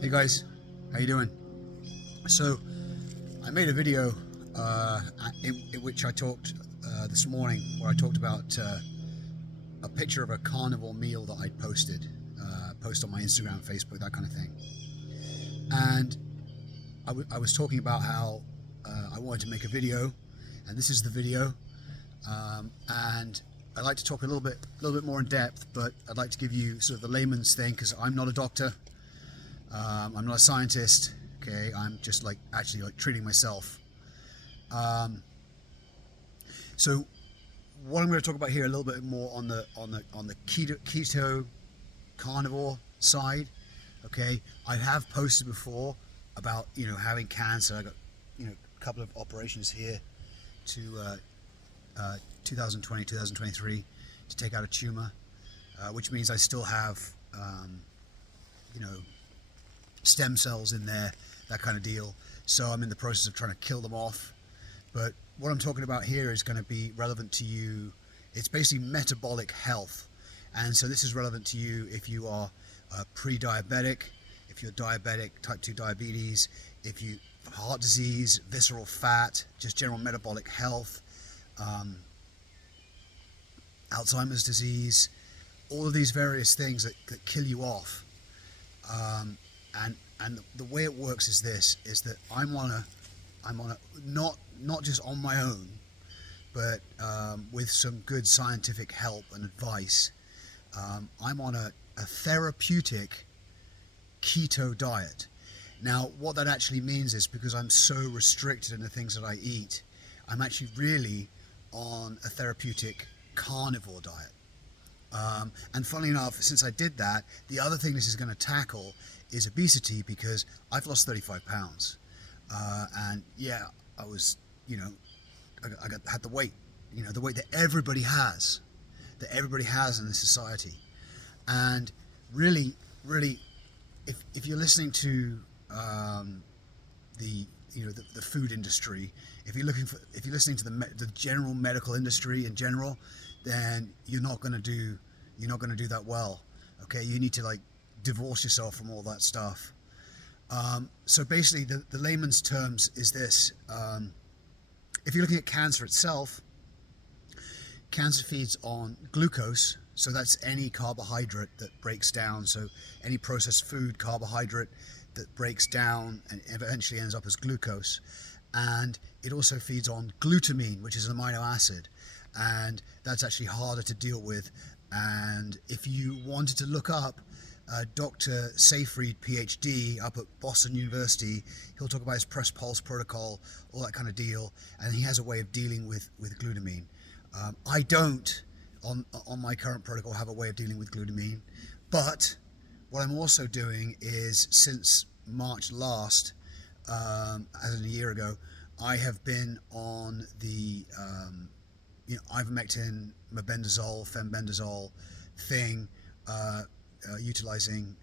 Hey guys, how you doing? So I made a video in which I talked this morning, where I talked about a picture of a carnivore meal that I'd post on my Instagram, Facebook, that kind of thing. And I was talking about how I wanted to make a video, and this is the video. And I'd like to talk a little bit more in depth, but I'd like to give you sort of the layman's thing, because I'm not a doctor. I'm not a scientist. Okay, I'm just actually treating myself. So what I'm going to talk about here a little bit more on the keto carnivore side. Okay, I have posted before about having cancer. I got a couple of operations here to 2020 2023 to take out a tumor, which means I still have you know stem cells in there, that kind of deal. So I'm in the process of trying to kill them off. But what I'm talking about here is going to be relevant to you. It's basically metabolic health. And so this is relevant to you if you are pre-diabetic, if you're diabetic, type 2 diabetes, if you have heart disease, visceral fat, just general metabolic health, Alzheimer's disease, all of these various things that kill you off. And the way it works is that I'm on a not just on my own, but with some good scientific help and advice. I'm on a therapeutic keto diet. Now, what that actually means is, because I'm so restricted in the things that I eat, I'm actually really on a therapeutic carnivore diet. And funnily enough, since I did that, the other thing this is going to tackle is obesity, because I've lost 35 pounds. And yeah, I was, had the weight, the weight that everybody has in this society. And really, if you're listening to the food industry, if you're listening to the general medical industry in general, then you're not going to do that well. Okay, you need to divorce yourself from all that stuff. So basically, the layman's terms is this: if you're looking at cancer itself, cancer feeds on glucose. So that's any carbohydrate that breaks down. So any processed food carbohydrate that breaks down and eventually ends up as glucose. And it also feeds on glutamine, which is an amino acid, and that's actually harder to deal with. And if you wanted to look up Dr. Seyfried, PhD, up at Boston University, he'll talk about his press pulse protocol, all that kind of deal, and he has a way of dealing with glutamine. I don't, on my current protocol, have a way of dealing with glutamine, but what I'm also doing is, since March last, as in a year ago, I have been on the ivermectin, mebendazole, fenbendazole thing, utilizing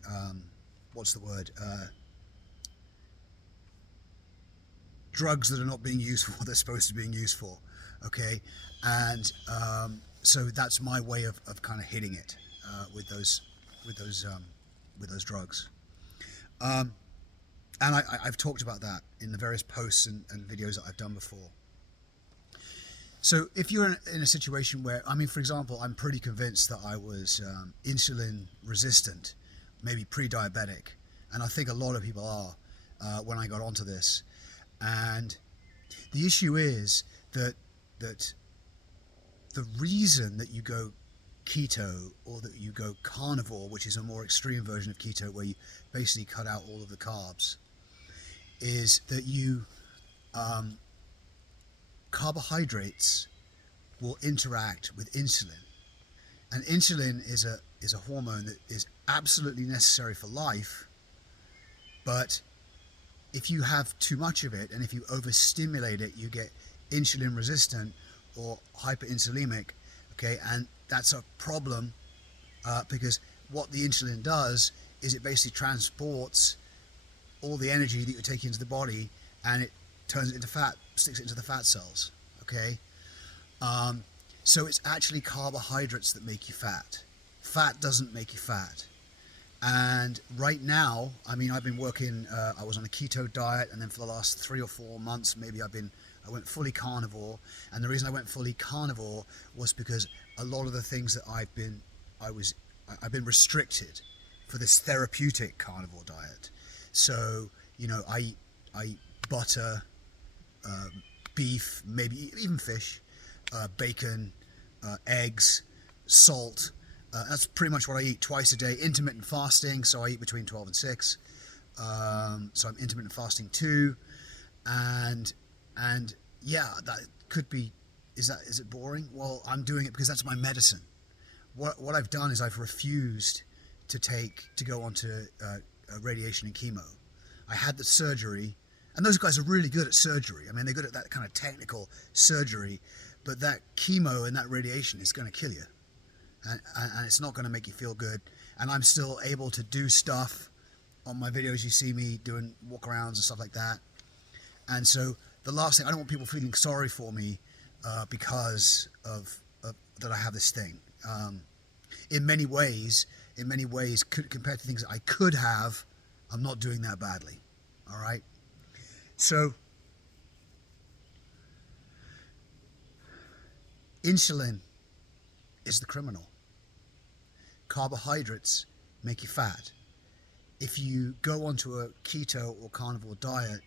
drugs that are not being used for what they're supposed to be being used for. Okay, and so that's my way of kind of hitting it with those drugs. And I've talked about that in the various posts and videos that I've done before. So if you're in a situation where, for example, I'm pretty convinced that I was insulin resistant, maybe pre-diabetic, and I think a lot of people are when I got onto this. And the issue is that the reason that you go keto, or that you go carnivore, which is a more extreme version of keto, where you basically cut out all of the carbs, is that you carbohydrates will interact with insulin, and insulin is a hormone that is absolutely necessary for life. But if you have too much of it, and if you overstimulate it, you get insulin resistant or hyperinsulinic. Okay, and that's a problem, because what the insulin does is it basically transports all the energy that you're taking into the body, and it turns it into fat, sticks it into the fat cells. Okay, so it's actually carbohydrates that make you fat. Fat doesn't make you fat. And right now, I mean, I've been working. I was on a keto diet, and then for the last 3 or 4 months, maybe I went fully carnivore. And the reason I went fully carnivore was because a lot of the things that I've been restricted for this therapeutic carnivore diet. So I eat butter, beef, maybe even fish, bacon, eggs, salt. That's pretty much what I eat twice a day. Intermittent fasting, so I eat between 12 and 6. So I'm intermittent fasting too, and yeah, that could be. Is it boring? Well, I'm doing it because that's my medicine. What I've done is I've refused to go onto radiation and chemo. I had the surgery, and those guys are really good at surgery. I mean, they're good at that kind of technical surgery, but that chemo and that radiation is going to kill you, and it's not going to make you feel good. And I'm still able to do stuff on my videos. You see me doing walk-arounds and stuff like that. And so the last thing, I don't want people feeling sorry for me because of that I have this thing. In many ways, compared to things that I could have, I'm not doing that badly. All right. So insulin is the criminal. Carbohydrates make you fat. If you go onto a keto or carnivore diet,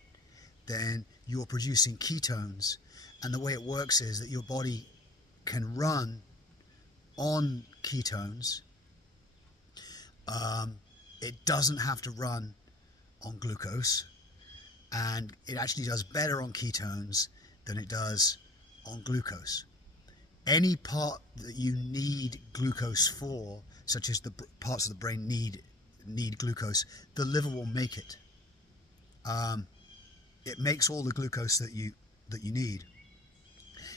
then you're producing ketones, and the way it works is that your body can run on ketones. It doesn't have to run on glucose, and it actually does better on ketones than it does on glucose. Any part that you need glucose for, such as the parts of the brain need glucose, the liver will make it. It makes all the glucose that you need.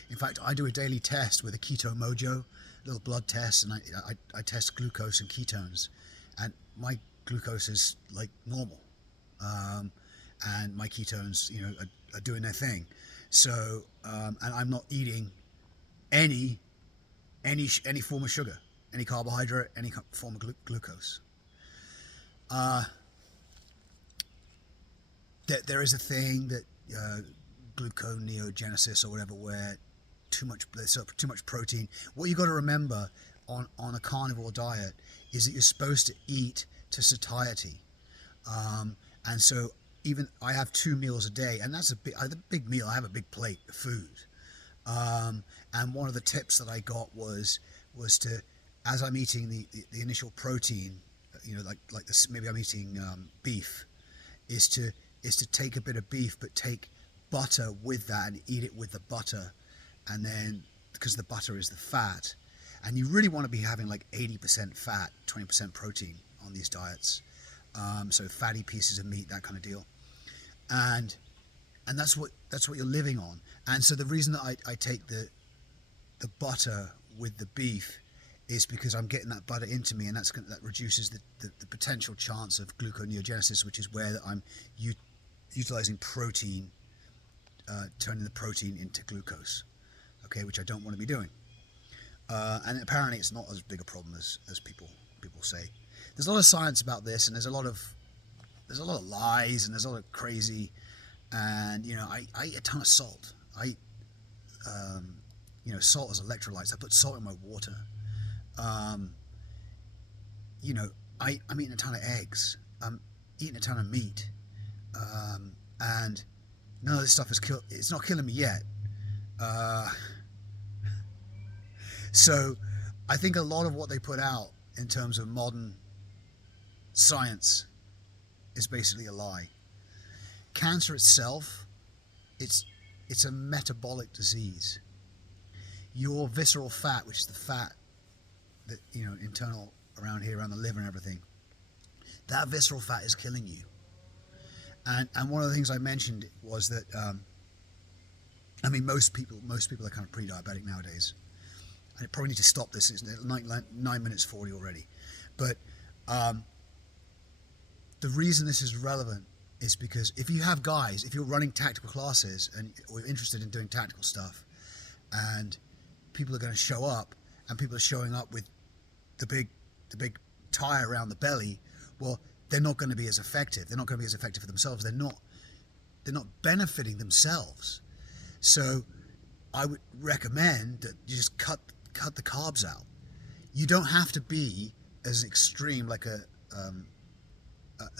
In fact, I do a daily test with a Keto Mojo, little blood test, and I test glucose and ketones, and my glucose is like normal, and my ketones, are doing their thing. So, and I'm not eating any form of sugar, any carbohydrate, any form of glucose. There is a thing that gluconeogenesis or whatever, where too much protein. What you got to remember on a carnivore diet is that you're supposed to eat to satiety, and so even I have 2 meals a day, and that's a big meal. I have a big plate of food, and one of the tips that I got was to, as I'm eating the initial protein, like this, maybe I'm eating beef, is to take a bit of beef, but take butter with that and eat it with the butter, and then, because the butter is the fat, and you really want to be having like 80% fat, 20% protein on these diets, so fatty pieces of meat, that kind of deal, and that's what you're living on. And so the reason that I take the butter with the beef is because I'm getting that butter into me, and that reduces the potential chance of gluconeogenesis, which is where I'm utilizing protein, turning the protein into glucose, okay, which I don't want to be doing. And apparently it's not as big a problem as people say. There's a lot of science about this, and there's a lot of lies, and there's a lot of crazy, and I eat a ton of salt. I eat salt as electrolytes. I put salt in my water. I'm eating a ton of eggs. I'm eating a ton of meat, and none of this stuff it's not killing me yet. So I think a lot of what they put out in terms of modern science is basically a lie. Cancer itself, it's a metabolic disease. Your visceral fat, which is the fat that internal around here, around the liver and everything, that visceral fat is killing you. And one of the things I mentioned was that most people are kind of pre-diabetic nowadays. I probably need to stop this. It's 9 minutes 40 already. But the reason this is relevant is because if you're running tactical classes or interested in doing tactical stuff, and people are going to show up, and people are showing up with the big tire around the belly, well, they're not going to be as effective. They're not going to be as effective for themselves. They're not benefiting themselves. So I would recommend that you just cut the carbs out. You don't have to be as extreme like a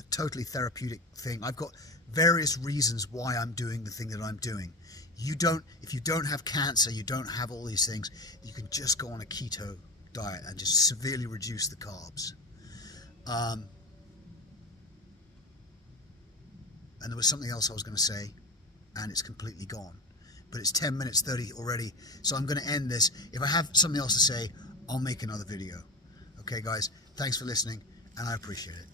totally therapeutic thing. I've got various reasons why I'm doing the thing that I'm doing. If you don't have cancer, you don't have all these things, you can just go on a keto diet and just severely reduce the carbs. And there was something else I was going to say, and it's completely gone. But it's 10 minutes 30 already, so I'm going to end this. If I have something else to say, I'll make another video. Okay, guys, thanks for listening, and I appreciate it.